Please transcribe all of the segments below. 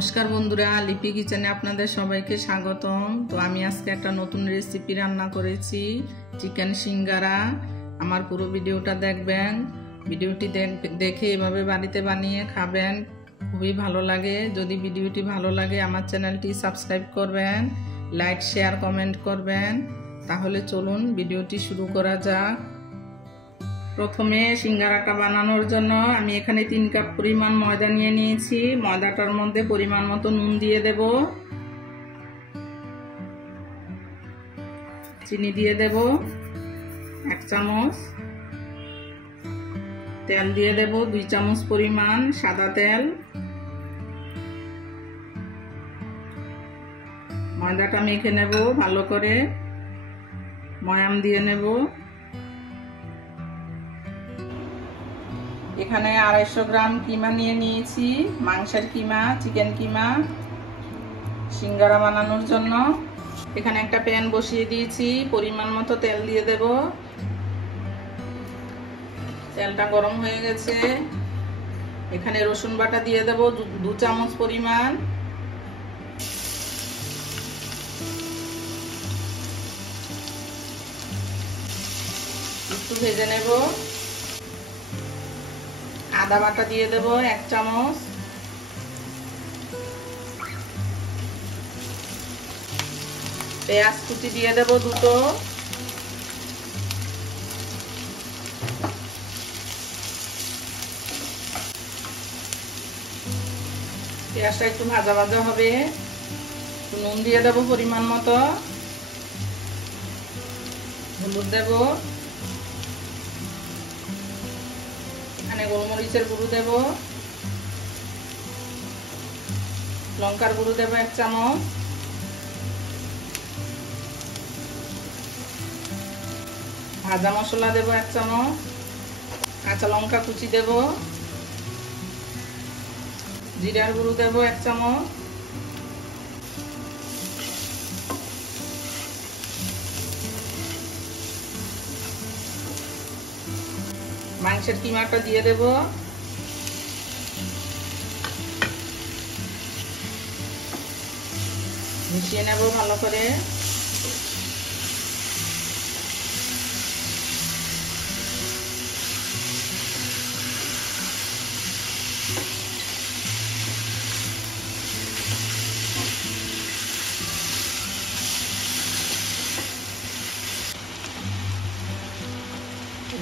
নমস্কার বন্ধুরা, লিপি কিচেনে আপনাদের সবাইকে স্বাগতম। তো আমি আজকে একটা নতুন রেসিপি রান্না করেছি, চিকেন সিঙ্গারা। আমার পুরো ভিডিওটা দেখবেন। ভিডিওটি দেখে এভাবে বাড়িতে বানিয়ে খাবেন, খুবই ভালো লাগে। যদি ভিডিওটি ভালো লাগে আমার চ্যানেলটি সাবস্ক্রাইব করবেন, লাইক শেয়ার কমেন্ট করবেন। তাহলে চলুন ভিডিওটি শুরু করা যাক। প্রথমে সিঙ্গারাটা বানানোর জন্য আমি এখানে 3 কাপ পরিমাণ ময়দা নিয়ে নিয়েছি। ময়দাটার মধ্যে পরিমাণ মতো নুন দিয়ে দেব, চিনি দিয়ে দেব 1 চামচ, তেল দিয়ে দেব 2 চামচ পরিমাণ সাদা তেল। ময়দাটা মেখে নেব ভালো করে, ময়াম দিয়ে নেব। এখানে 250 গ্রাম কিমা নিয়ে নিয়েছি, মাংসের কিমা, চিকেন কিমা সিঙ্গারা বানানোর জন্য। এখানে একটা প্যান বসিয়ে দিয়েছি, পরিমাণ মতো তেল দিয়ে দেব। তেলটা গরম হয়ে গেছে, এখানে রসুন বাটা দিয়ে দেব 2 চামচ পরিমাণ। একটু ভেজে নেব। আদা বাটা দিয়ে দেব 1 চামচ, পেঁয়াজ কুচি দিয়ে দেব 2টো, পেঁয়াজটা একটু ভাজা ভাজা হবে। নুন দিয়ে দেব পরিমাণ মতো, হলুদ দেব, এখানে গোলমরিচের গুঁড়ো দেব, লঙ্কার গুঁড়ো দেব 1 চামচ, ভাজা মশলা দেব 1 চামচ, কাঁচা লঙ্কা কুচি দেব, জিরার গুঁড়ো দেব 1 চামচ, মাংসের কিমাটা দিয়ে দেব, মিশিয়ে নেব ভালো করে।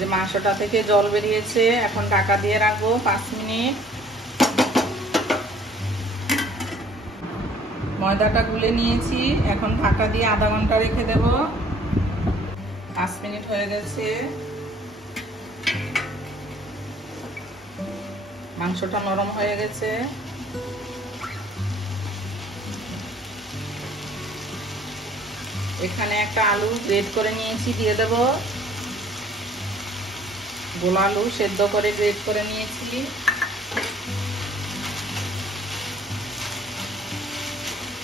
যে মাংসটা থেকে জল বেরিয়েছে, এখন ঢাকা দিয়ে রাখবো 5 মিনিট। ময়দাটা গুলে নিয়েছি, এখন ঢাকা দিয়ে আধা ঘন্টা রেখে দেব। 5 মিনিট হয়ে গেছে, মাংসটা নরম হয়ে গেছে। এখানে একটা আলু গ্রেট করে নিয়েছি, দিয়ে দেব। গোলা আলু সেদ্ধ করে গ্রেট করে নিয়েছি।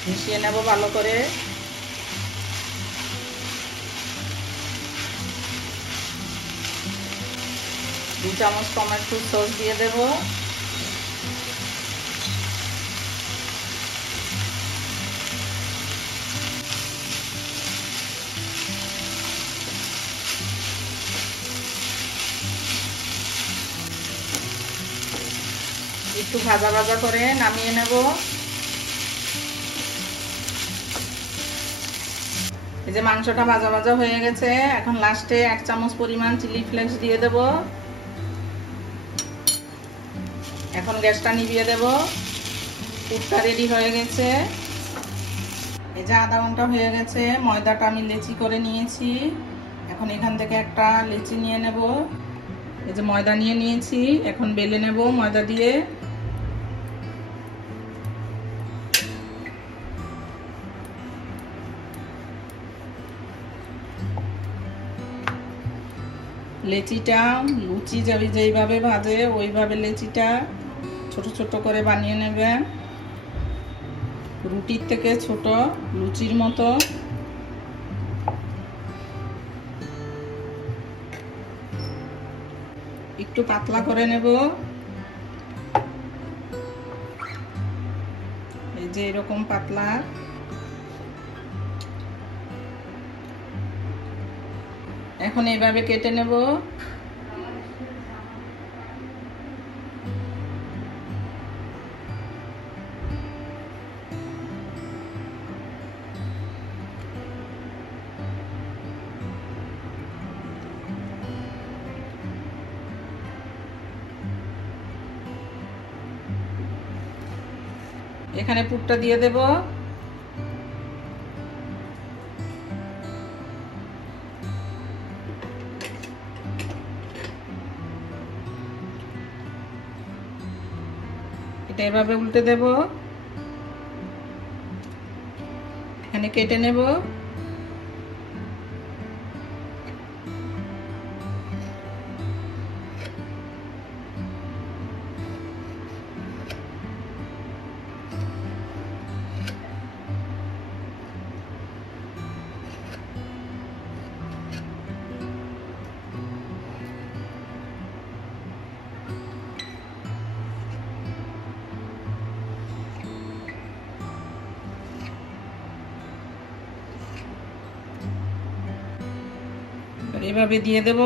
মিশিয়ে নেব ভালো করে। 2 চামচ টমেটো সস দিয়ে দেব। একটু ভাজা ভাজা করে নামিয়ে নেব। এই যে মাংসটা ভাজা ভাজা হয়ে গেছে, এখন লাস্টে 1 চামচ পরিমাণ চিলি ফ্লেক্স দিয়ে দেব। এখন গ্যাসটা নিভিয়ে দেব। পুরটা রেডি হয়ে গেছে। এই যে আধা ঘন্টা হয়ে গেছে, ময়দাটা আমি লেচি করে নিয়েছি। এখন এখান থেকে একটা লেচি নিয়ে নেব। এই যে ময়দা নিয়ে নিয়েছি, এখন বেলে নেব ময়দা দিয়ে। লেচিটা লুচি যেইভাবে ভাজে ওইভাবে লেচিটা ছোট ছোট করে বানিয়ে নেবেন, রুটির থেকে ছোট, লুচির মতো। একটু পাতলা করে নেব। যে এরকম পাতলা। এখন এইভাবে কেটে নেব। এখানে পুরটা দিয়ে দেব। এটা এভাবে উল্টে দেব। এখানে কেটে নেব। এভাবে দিয়ে দেব।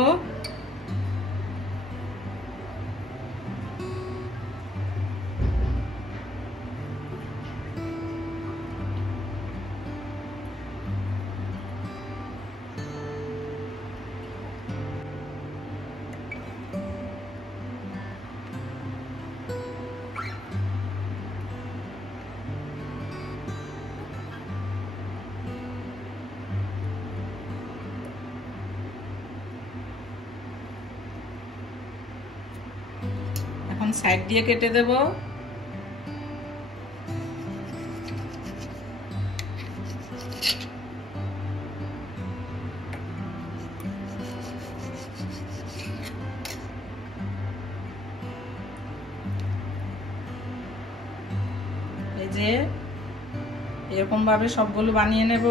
এখন সাইড দিয়ে কেটে দেব। এই যে এরকম ভাবে সবগুলো বানিয়ে নেব।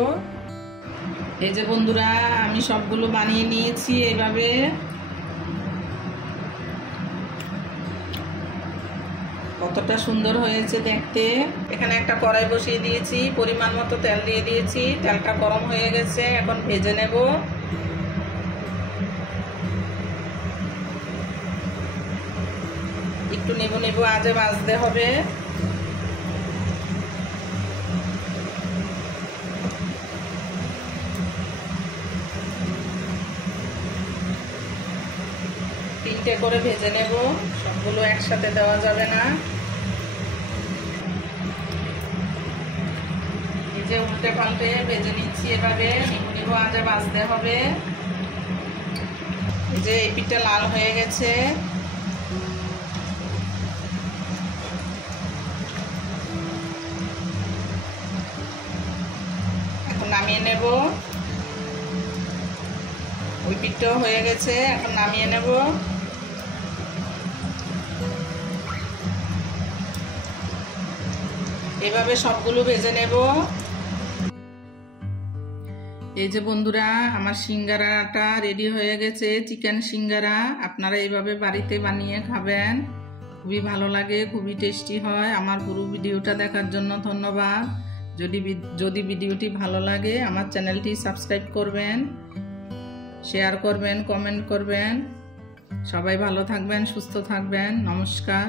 এই যে বন্ধুরা, আমি সবগুলো বানিয়ে নিয়েছি এইভাবে। কতটা সুন্দর হয়েছে দেখতে। এখানে একটা কড়াই বসিয়ে দিয়েছি, পরিমাণ মতো তেল দিয়ে দিয়েছি। তেলটা গরম হয়ে গেছে, এখন ভেজে নেব। একটু নেবো নেবো আজে ভাজতে হবে। তিনটে করে ভেজে নেব, সবগুলো একসাথে দেওয়া যাবে না। এই যে উল্টে পাল্টে ভেজে নিচ্ছি এভাবে, নিবু নিবু আজে ভাজতে হবে। এই যে এই পিঠটা লাল হয়ে গেছে। এখন নামিয়ে নেব। ওই পিঠটাও হয়ে গেছে, এখন নামিয়ে নেব। এভাবে সবগুলো ভেজে নেব। এই যে বন্ধুরা, আমার সিঙ্গারাটা রেডি হয়ে গেছে, চিকেন সিঙ্গারা। আপনারা এইভাবে বাড়িতে বানিয়ে খাবেন, খুবই ভালো লাগে, খুবই টেস্টি হয়। আমার পুরো ভিডিওটা দেখার জন্য ধন্যবাদ। যদি ভিডিওটি ভালো লাগে আমার চ্যানেলটি সাবস্ক্রাইব করবেন, শেয়ার করবেন, কমেন্ট করবেন। সবাই ভালো থাকবেন, সুস্থ থাকবেন। নমস্কার।